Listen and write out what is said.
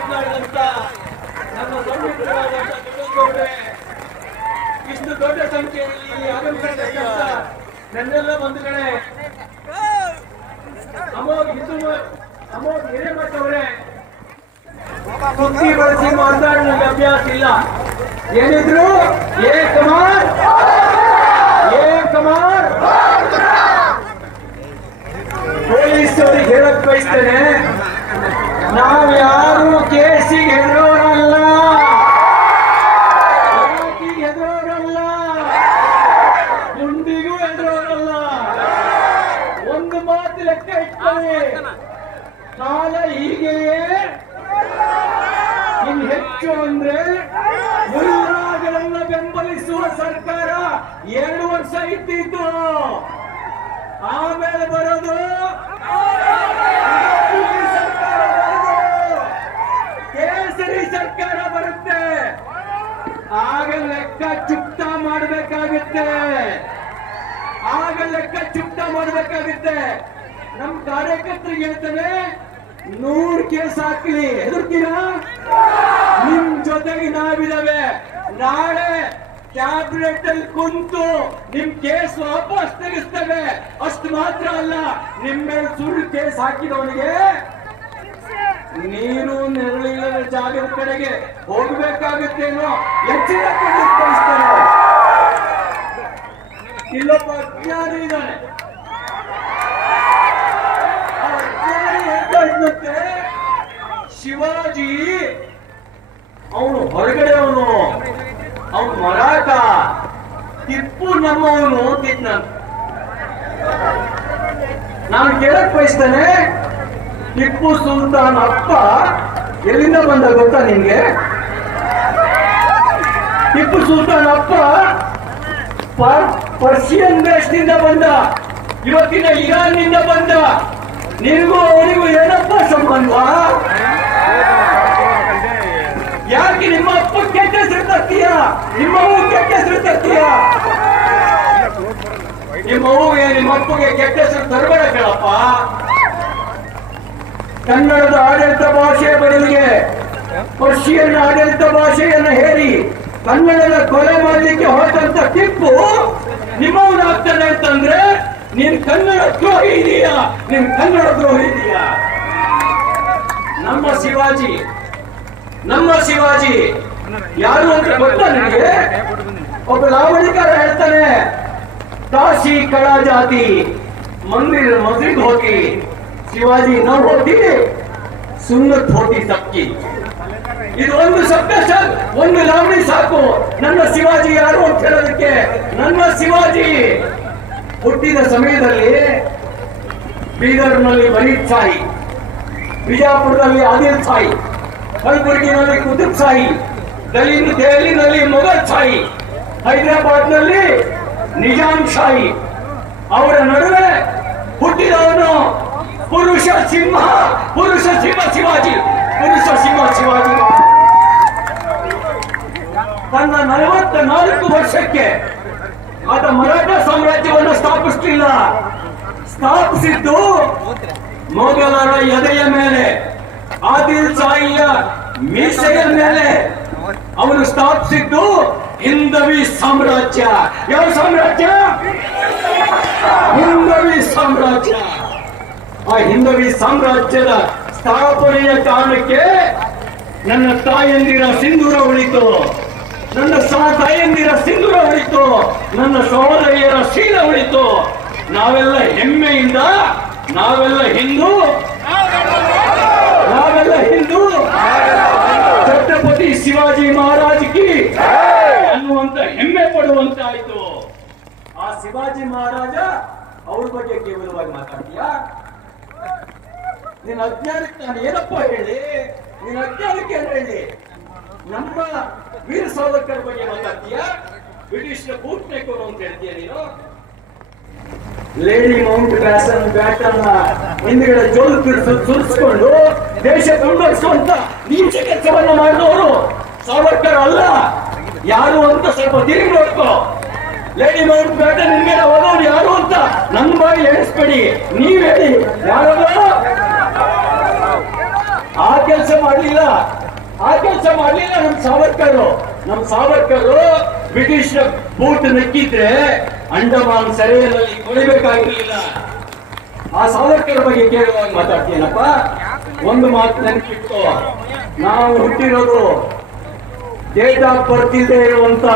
ಮಾತನಾಡಿದಂತ ನಮ್ಮ ಸಂಘಟನೆಗಳಾದಂತ ದುರ್ಗೌಡ್ರೆ, ಇಷ್ಟು ದೊಡ್ಡ ಸಂಖ್ಯೆಯಲ್ಲಿ ಆಗಮಿಸಿರ್ತಕ್ಕಂಥ ನನ್ನೆಲ್ಲ ಬಂಧುಗಳೇ, ಅಮೋಘ ಹಿರೇಮಠ ಅವರೇ, ಸುದ್ದಿ ಬಳಸಿ ಮಾತನಾಡಿ ನನಗೆ ಅಭ್ಯಾಸ ಇಲ್ಲ. ಏನಿದ್ರು ಏ ಕಮಾರ್ ಪೊಲೀಸ್ ಅವರಿಗೆ ಹೇಳಕ್ ಬಯಸ್ತೇನೆ, ನಾವು ಯಾರು ಕೇಸಿಗೆ ಹೆದರೋರಲ್ಲ, ಹೆದರೋರಲ್ಲ, ಗುಂಡಿಗೂ ಹೆದರೋರಲ್ಲ. ಒಂದು ಮಾತು ಲೆಕ್ಕ ಇಟ್ಕೊಳ್ಳಿ, ಕಾಲ ಹೀಗೆಯೇ ಇನ್ನು ಹೆಚ್ಚು ಅಂದ್ರೆ ಮುಲ್ಲಾಗಳನ್ನು ಬೆಂಬಲಿಸುವ ಸರ್ಕಾರ 2 ವರ್ಷ ಇದ್ದಿದ್ದು, ಆಮೇಲೆ ಬರೋದು ಕೇಸರಿ ಸರ್ಕಾರ ಬರುತ್ತೆ. ಆಗ ಲೆಕ್ಕ ಚುಕ್ತ ಮಾಡಬೇಕಾಗುತ್ತೆ, ನಮ್ ಕಾರ್ಯಕರ್ತರಿಗೆ ಹೇಳ್ತೇನೆ, 100 ಕೇಸ್ ಹಾಕ್ಲಿ, ಹೆದರ್ತೀರಾ? ನಿಮ್ ಜೊತೆಗೆ ನಾವಿದಾವೆ. ನಾಳೆ ಕ್ಯಾಬಿನೆಟ್ ಅಲ್ಲಿ ಕುಂತು ನಿಮ್ ಕೇಸ್ ವಾಪಸ್ ತೆಗೆಸ್ತೇವೆ. ಅಷ್ಟು ಮಾತ್ರ ಅಲ್ಲ, ನಿಮ್ ಮೇಲೆ ಸುಳ್ಳು ಕೇಸ್ ಹಾಕಿದವನಿಗೆ ನೀರು ನೆರಳಿಲ್ಲದ ಜಾಗದ ಕಡೆಗೆ ಹೋಗಬೇಕಾಗುತ್ತೇನೋ ಎಚ್ಚರಿಕೆ ಕಳಿಸ್ತಾರೆ. ಇಲ್ಲೊಬ್ಬ ಅಜ್ಞಾನಿ ಇದ್ದಾನೆ, ಶಿವಾಜಿ ಅವನು ಹೊರಗಡೆ, ಅವನು ಮರಾಠ, ಟಿಪ್ಪು ನಮ್ಮವನು ಅಂತಿದ್ದ. ನಾನು ಕೇಳಕ್ ಬಯಸ್ತೇನೆ, ಟಿಪ್ಪು ಸುಲ್ತಾನ್ ಅಪ್ಪ ಎಲ್ಲಿಂದ ಬಂದ ಗೊತ್ತಾ ನಿನ್ಗೆ? ಟಿಪ್ಪು ಸುಲ್ತಾನ್ ಅಪ್ಪ ಪರ್ಷಿಯನ್ ದೇಶದಿಂದ ಬಂದ, ಇವತ್ತಿನ ಇರಾನ್ ನಿಂದ ಬಂದ. ನಿನಗೂ ಅವನಿಗೂ ಏನಪ್ಪ ಸಂಬಂಧ? ಯಾಕೆ ನಿಮ್ಮ ಅಪ್ಪ ಕೆಟ್ಟ ಹೆಸರು ತರ್ತೀಯ? ನಿಮ್ಮ ಅವ್ವ ಕೆಟ್ಟ ಹೆಸರು ತರ್ತೀಯ? ನಿಮ್ಮ ಅವ್ವಗೆ ನಿಮ್ಮ ಅಪ್ಪಗೆ ಕೆಟ್ಟ ಹೆಸರು ತರಬೇಡ ಕೇಳಪ್ಪ. ಕನ್ನಡದ ಆಡಳಿತ ಭಾಷೆ ಬದಲಿಗೆ ಪರ್ಷಿಯನ್ ಆಡಳಿತ ಭಾಷೆಯನ್ನು ಹೇರಿ ಕನ್ನಡದ ಕೊಲೆ ಮಾಡಲಿಕ್ಕೆ ಹೊರಟಂತ ಟಿಪ್ಪು ನಿಮ್ಮವನಾಗ್ತಾನೆ ಅಂತಂದ್ರೆ ನೀನ್ ಕನ್ನಡ ದ್ರೋಹಿ ಇದೆಯಾ? ನಮ್ಮ ಶಿವಾಜಿ ಯಾರು ಅಂತ ಗೊತ್ತಾ ನಿಮಗೆ? ಒಬ್ಬ ಲಾವಣಿಕಾರ ಹೇಳ್ತಾನೆ, ಕಾಶಿ ಕಡಾ ಜಾತಿ ಮಂದಿರ ಮಸ್ಜಿದ್ ಹೋಗಿ ಶಿವಾಜಿ ನ ಹೋಗಿ ಸುನ್ನತ್ ಹೋಗಿ ಸಕ್ಕಿ. ಇದು ಒಂದು ಶಬ್ದ, ಒಂದು ಲಾವಣಿ ಸಾಕು ನನ್ನ ಶಿವಾಜಿ ಯಾರು ಅಂತ ಹೇಳೋದಕ್ಕೆ. ನನ್ನ ಶಿವಾಜಿ ಹುಟ್ಟಿದ ಸಮಯದಲ್ಲಿ ಬೀದರ್ನಲ್ಲಿ ವಲೀದ್ ಶಾಹಿ, ಬಿಜಾಪುರದಲ್ಲಿ ಆದಿಲ್ ಶಾಹಿ, ಕಲಬುರಗಿನಲ್ಲಿ ಕುತುಬ್ ಶಾಹಿ, ದೆಹಲಿನಲ್ಲಿ ಮೊಘಲ್ ಶಾಹಿ, ಹೈದರಾಬಾದ್ನಲ್ಲಿ ನಿಜಾಮ್ ಶಾಹಿ. ಅವರ ನಡುವೆ ಹುಟ್ಟಿದವನು ಪುರುಷ ಸಿಂಹ ಶಿವಾಜಿ. ತನ್ನ 44 ವರ್ಷಕ್ಕೆ ಆತ ಮರಾಠ ಸಾಮ್ರಾಜ್ಯವನ್ನು ಸ್ಥಾಪಿಸಿದ್ದು ಮೊಘಲರ ಎದೆಯ ಮೇಲೆ, ಆದಿಲ್ ಶಾಹಿಯ ಮೀಸೆಯ ಮೇಲೆ. ಅವನು ಸ್ಥಾಪಿಸಿದ್ದು ಹಿಂದವಿ ಸಾಮ್ರಾಜ್ಯ. ಯಾವ ಸಾಮ್ರಾಜ್ಯ? ಹಿಂದವಿ ಸಾಮ್ರಾಜ್ಯ. ಆ ಹಿಂದವಿ ಸಾಮ್ರಾಜ್ಯದ ಸ್ಥಾಪನೆಯ ಕಾರಣಕ್ಕೆ ನನ್ನ ತಾಯಂದಿರ ಸಿಂಧೂರ ಉಳಿತು, ನನ್ನ ತಾಯಂದಿರ ಸಿಂಧೂರ ಉಳಿತು, ನನ್ನ ಸಹೋದರಿಯರ ಶೀಲ ಉಳಿತು. ನಾವೆಲ್ಲ ಹೆಮ್ಮೆಯಿಂದ ನಾವೆಲ್ಲ ಹಿಂದೂ ಛತ್ರಪತಿ ಶಿವಾಜಿ ಮಹಾರಾಜ್ ಕಿ ಅನ್ನುವಂತ ಹೆಮ್ಮೆ ಪಡುವಂತಾಯ್ತು. ಆ ಶಿವಾಜಿ ಮಹಾರಾಜ ಅವ್ರ ಬಗ್ಗೆ ಕೇವಲವಾಗಿ ಮಾತಾಡ್ತೀಯಾ? ನಿನ್ನ ಅಜ್ಞಾನಕ್ಕೆ ನಾನು ಏನಪ್ಪ ಹೇಳಿ? ನಿನ್ನ ಅಜ್ಞಾನಕ್ಕೆ ಏನು ಹೇಳಿ? ನಮ್ಮ ವೀರ ಸಾವರ್ಕರ್ ಬಗ್ಗೆ ಮಾತಾಡ್ತೀಯಾ? ಬ್ರಿಟಿಷ್ ಬೂಟ್ನೇಕೋರು ಅಂತ ಹೇಳ್ತೀಯ ನೀನು? ಲೇಡಿ ಮೌಂಟ್ ಬ್ಯಾಟನ್ ಹಿಂದ್ಗಡೆ ಜೋಲು ಸುರಿಸ್ಕೊಂಡು ದೇಶ ಮುಂದುವರಿಸುವಂತ ನೀಚ ಕೆಲಸವನ್ನ ಮಾಡಿದವರು ಸಾವರ್ಕರ್ ಅಲ್ಲ. ಯಾರು ಅಂತ ಸ್ವಲ್ಪ ತಿರುಗಿ ನೋಡ್ಕೋ. ಲೇಡಿ ಮೌಂಟ್ ಬ್ಯಾಟನ್ ಹಿಂದ್ಗಡೆ ಹೋದವ್ರು ಯಾರು ಅಂತ ನನ್ನ ಬಾಯಿ ಎಣಿಸ್ಬೇಡಿ, ನೀವ್ ಹೇಳಿ ಯಾರು? ಆ ಕೆಲಸ ಮಾಡ್ಲಿಲ್ಲ ನಮ್ ಸಾವರ್ಕರು ಬ್ರಿಟಿಷ್ ಬೂಟ್ ನಕ್ಕಿದ್ರೆ ಅಂಡಮಾನ್ ಸೆರೆಯಲ್ಲಿ ಕೊಡಬೇಕಾಗಿರ್ಲಿಲ್ಲ. ಆ ಸಾವರ್ಕರ್ ಬಗ್ಗೆ ಕೇಳುವಾಗ ಮಾತಾಡ್ತೀನಪ್ಪ. ಒಂದು ಮಾತು ನೆನಪಿಟ್ಟು, ನಾವು ಹುಟ್ಟಿರೋದು ಡೇಟ್ ಆಫ್ ಬರ್ತ್ ಇಲ್ಲದೆ ಇರುವಂತ